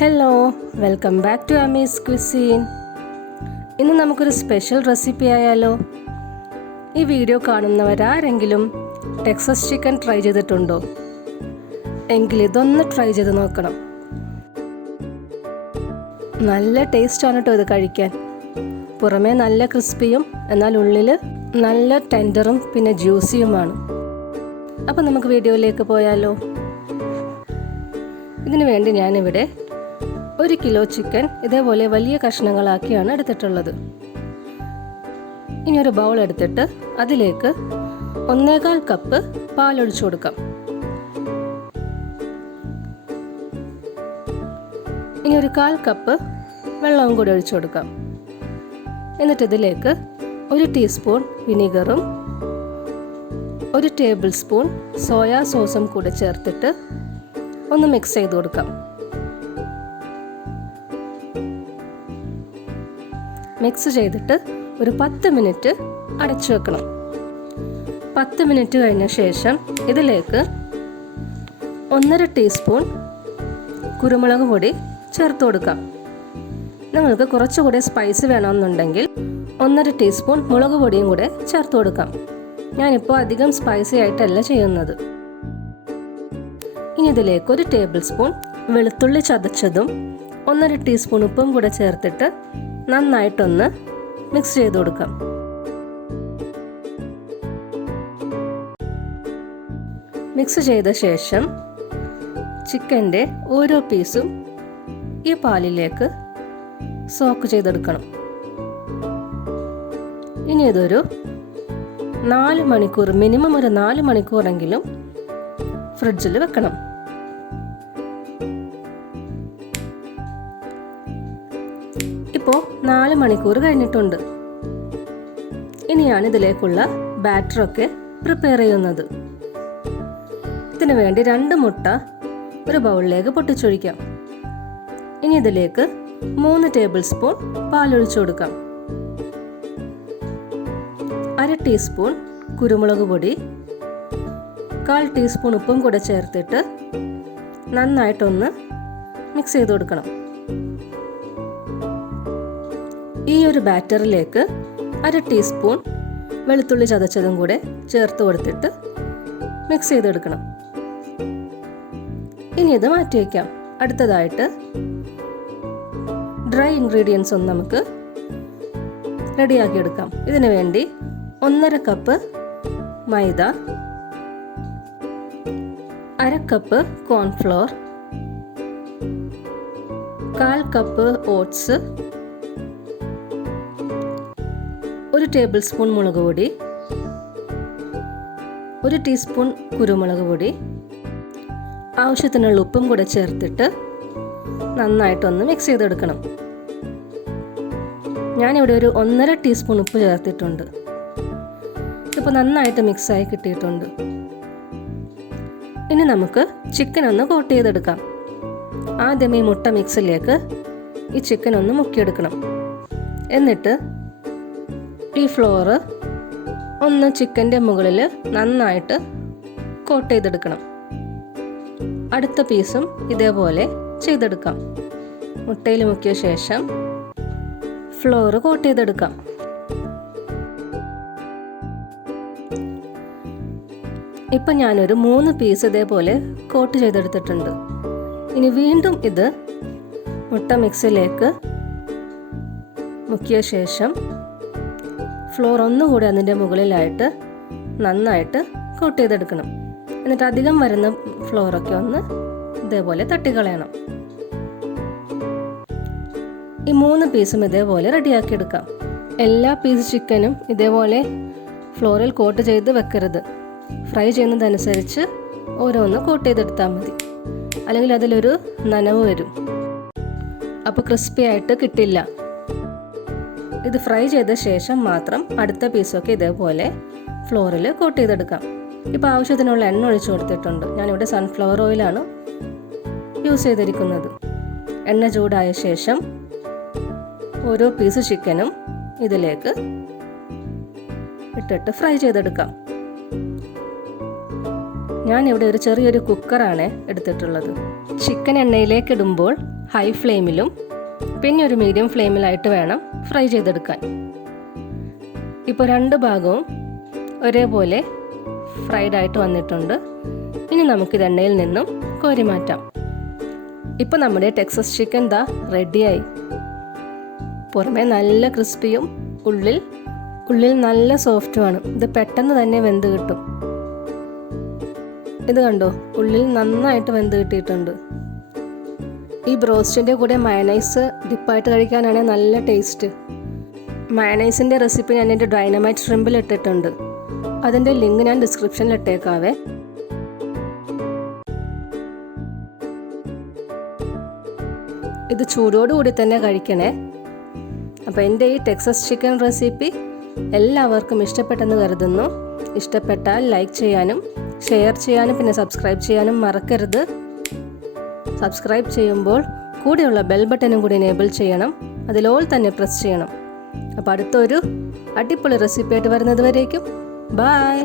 Hello, welcome back to Ami's cuisine. ഇന്ന് നമുക്കൊരു special recipe ആയാലോ? ഈ വീഡിയോ കാണുന്നവരാരെങ്കിലും ടെക്സസ് ചിക്കൻ ട്രൈ ചെയ്തിട്ടുണ്ടോ? എങ്കിൽ ഇതൊന്ന് ട്രൈ ചെയ്ത് നോക്കണം. നല്ല ടേസ്റ്റാണ് കേട്ടോ ഇത് കഴിക്കാൻ. പുറമേ നല്ല ക്രിസ്പിയും എന്നാൽ ഉള്ളിൽ നല്ല ടെൻഡറും പിന്നെ ജ്യൂസിയുമാണ്. അപ്പം നമുക്ക് വീഡിയോയിലേക്ക് പോയാലോ? ഇതിനു വേണ്ടി ഞാനിവിടെ 1 കിലോ ചിക്കൻ ഇതേപോലെ വലിയ കഷ്ണങ്ങളാക്കിയാണ് എടുത്തിട്ടുള്ളത്. ഇനി ഒരു ബൗൾ എടുത്തിട്ട് അതിലേക്ക് 1.25 കപ്പ് പാലൊഴിച്ചു കൊടുക്കാം. ഇനി ഒരു 1/4 കപ്പ് വെള്ളവും കൂടി ഒഴിച്ചു കൊടുക്കാം. എന്നിട്ട് ഇതിലേക്ക് 1 ടീസ്പൂൺ വിനീഗറും 1 ടേബിൾ സ്പൂൺ സോയാ സോസും കൂടെ ചേർത്തിട്ട് ഒന്ന് മിക്സ് ചെയ്ത് കൊടുക്കാം. മിക്സ് ചെയ്തിട്ട് ഒരു 10 മിനിറ്റ് അടച്ചു വെക്കണം. 10 മിനിറ്റ് കഴിഞ്ഞ ശേഷം ഇതിലേക്ക് 1.5 ടീസ്പൂൺ കുരുമുളക് പൊടി ചേർത്ത് കൊടുക്കാം. നിങ്ങൾക്ക് കുറച്ചുകൂടി സ്പൈസ് വേണമെന്നുണ്ടെങ്കിൽ 1.5 ടീസ്പൂൺ മുളക് പൊടിയും കൂടെ ചേർത്ത് കൊടുക്കാം. ഞാനിപ്പോൾ അധികം സ്പൈസി ആയിട്ടല്ല ചെയ്യുന്നത്. ഇനി ഇതിലേക്ക് 1 ടേബിൾ സ്പൂൺ വെളുത്തുള്ളി ചതച്ചതും 1.5 ടീസ്പൂൺ ഉപ്പും കൂടെ ചേർത്തിട്ട് നന്നായിട്ടൊന്ന് മിക്സ് ചെയ്ത് കൊടുക്കാം. മിക്സ് ചെയ്ത ശേഷം ചിക്കൻ്റെ ഓരോ പീസും ഈ പാലിലേക്ക് സോക്ക് ചെയ്തെടുക്കണം. ഇനി ഇതൊരു 4 മണിക്കൂർ, മിനിമം ഒരു 4 മണിക്കൂറെങ്കിലും ഫ്രിഡ്ജിൽ വെക്കണം. ഇപ്പോൾ 4 മണിക്കൂർ കഴിഞ്ഞിട്ടുണ്ട്. ഇനിയാണ് ഇതിലേക്കുള്ള ബാറ്ററൊക്കെ പ്രിപ്പയർ ചെയ്യുന്നത്. ഇതിനു വേണ്ടി 2 മുട്ട ഒരു ബൗളിലേക്ക് പൊട്ടിച്ചൊഴിക്കാം. ഇനി ഇതിലേക്ക് 3 ടേബിൾ സ്പൂൺ പാലൊഴിച്ചു കൊടുക്കാം. 1/2 ടീസ്പൂൺ കുരുമുളക് പൊടി, 1/4 ടീസ്പൂൺ ഉപ്പും കൂടെ ചേർത്തിട്ട് നന്നായിട്ടൊന്ന് മിക്സ് ചെയ്ത് കൊടുക്കണം. ഈ ഒരു ബാറ്ററിലേക്ക് 1/2 ടീസ്പൂൺ വെളുത്തുള്ളി ചതച്ചതും കൂടെ ചേർത്ത് കൊടുത്തിട്ട് മിക്സ് ചെയ്തെടുക്കണം. ഇനി ഇത് മാറ്റി വയ്ക്കാം. അടുത്തതായിട്ട് ഡ്രൈ ഇൻഗ്രീഡിയൻസ് ഒന്ന് നമുക്ക് റെഡിയാക്കിയെടുക്കാം. ഇതിനു വേണ്ടി 1.5 കപ്പ് മൈദ, 1/2 cup cornflour, 1/4 cup oats, 1 table spoon മുളക് പൊടി, 1 ടീസ്പൂൺ കുരുമുളക് പൊടി, ആവശ്യത്തിനുള്ള ഉപ്പും കൂടെ ചേർത്തിട്ട് നന്നായിട്ടൊന്ന് മിക്സ് ചെയ്തെടുക്കണം. ഞാനിവിടെ ഒരു 1.5 ടീസ്പൂൺ ഉപ്പ് ചേർത്തിട്ടുണ്ട്. ഇപ്പോൾ നന്നായിട്ട് മിക്സായി കിട്ടിയിട്ടുണ്ട്. ഇനി നമുക്ക് ചിക്കൻ ഒന്ന് കോട്ട് ചെയ്തെടുക്കാം. ആദ്യം ഈ മുട്ട മിക്സിലേക്ക് ഈ ചിക്കൻ ഒന്ന് മുക്കിയെടുക്കണം. എന്നിട്ട് ഈ ഫ്ലോർ ഒന്ന് ചിക്കൻ്റെ മുകളിൽ നന്നായിട്ട് കോട്ട് ചെയ്തെടുക്കണം. അടുത്ത പീസും ഇതേപോലെ ചെയ്തെടുക്കാം. മുട്ടയിൽ മുക്കിയ ശേഷം ഫ്ലോർ കോട്ട് ചെയ്തെടുക്കാം. ഇപ്പം ഞാനൊരു 3 പീസ് ഇതേപോലെ കോട്ട് ചെയ്തെടുത്തിട്ടുണ്ട്. ഇനി വീണ്ടും ഇത് മുട്ട മിക്സിലേക്ക് മുക്കിയ ശേഷം ഫ്ലോർ ഒന്നുകൂടി അതിൻ്റെ മുകളിലായിട്ട് നന്നായിട്ട് കോട്ട് ചെയ്തെടുക്കണം. എന്നിട്ട് അധികം വരുന്ന ഫ്ലോറൊക്കെ ഒന്ന് ഇതേപോലെ തട്ടിക്കളയണം. ഈ 3 പീസും ഇതേപോലെ റെഡിയാക്കി എടുക്കാം. എല്ലാ പീസ് ചിക്കനും ഇതേപോലെ ഫ്ലോറിൽ കോട്ട് ചെയ്ത് വെക്കരുത്. ഫ്രൈ ചെയ്യുന്നതനുസരിച്ച് ഓരോന്ന് കോട്ട് ചെയ്തെടുത്താൽ മതി. അല്ലെങ്കിൽ അതിലൊരു നനവ് വരും, അപ്പോൾ ക്രിസ്പി ആയിട്ട് കിട്ടില്ല. ഇത് ഫ്രൈ ചെയ്ത ശേഷം മാത്രം അടുത്ത പീസൊക്കെ ഇതേപോലെ ഫ്ലോറിൽ കോട്ട് ചെയ്തെടുക്കാം. ഇപ്പോൾ ആവശ്യത്തിനുള്ള എണ്ണ ഒഴിച്ചു കൊടുത്തിട്ടുണ്ട്. ഞാനിവിടെ സൺഫ്ലവർ ഓയിലാണ് യൂസ് ചെയ്തിരിക്കുന്നത്. എണ്ണ ചൂടായ ശേഷം ഓരോ പീസ് ചിക്കനും ഇതിലേക്ക് ഇട്ടിട്ട് ഫ്രൈ ചെയ്തെടുക്കാം. ഞാനിവിടെ ഒരു ചെറിയൊരു കുക്കറാണ് എടുത്തിട്ടുള്ളത്. ചിക്കൻ എണ്ണയിലേക്ക് ഇടുമ്പോൾ ഹൈ ഫ്ലെയിമിലും പിന്നെ ഒരു മീഡിയം ഫ്ലെയിമിലായിട്ട് വേണം ഫ്രൈ ചെയ്തെടുക്കാൻ. ഇപ്പോൾ 2 ഭാഗവും ഒരേപോലെ ഫ്രൈഡ് ആയിട്ട് വന്നിട്ടുണ്ട്. ഇനി നമുക്കിത് എണ്ണയിൽ നിന്നും കോരി മാറ്റാം. ഇപ്പോൾ നമ്മുടെ ടെക്സസ് ചിക്കൻ ദാ റെഡിയായി. പുറമേ നല്ല ക്രിസ്പിയും ഉള്ളിൽ നല്ല സോഫ്റ്റുമാണ്. ഇത് പെട്ടെന്ന് തന്നെ വെന്ത് കിട്ടും. ഇത് കണ്ടോ, ഉള്ളിൽ നന്നായിട്ട് വെന്ത് കിട്ടിയിട്ടുണ്ട്. ഈ ബ്രോസ്റ്റിൻ്റെ കൂടെ മയണൈസ് ഡിപ്പായിട്ട് കഴിക്കാനാണ് നല്ല ടേസ്റ്റ്. മയണൈസിൻ്റെ റെസിപ്പി ഞാൻ എൻ്റെ ഡൈനമൈറ്റ് ഷ്രിമ്പിൽ ഇട്ടിട്ടുണ്ട്. അതിൻ്റെ ലിങ്ക് ഞാൻ ഡിസ്ക്രിപ്ഷനിൽ ഇട്ടേക്കാവേ. ഇത് ചൂടോടുകൂടി തന്നെ കഴിക്കണേ. അപ്പോൾ എൻ്റെ ഈ ടെക്സസ് ചിക്കൻ റെസിപ്പി എല്ലാവർക്കും ഇഷ്ടപ്പെട്ടെന്ന് കരുതുന്നു. ഇഷ്ടപ്പെട്ടാൽ ലൈക്ക് ചെയ്യാനും ഷെയർ ചെയ്യാനും പിന്നെ സബ്സ്ക്രൈബ് ചെയ്യാനും മറക്കരുത്. സബ്സ്ക്രൈബ് ചെയ്യുമ്പോൾ കൂടെയുള്ള ബെൽ ബട്ടനും കൂടി എനേബിൾ ചെയ്യണം. അതിൽ ഓൾ തന്നെ പ്രസ് ചെയ്യണം. അപ്പോൾ അടുത്തൊരു അടിപൊളി റെസിപ്പി ആയിട്ട് വരുന്നത് വരേക്കും ബൈ.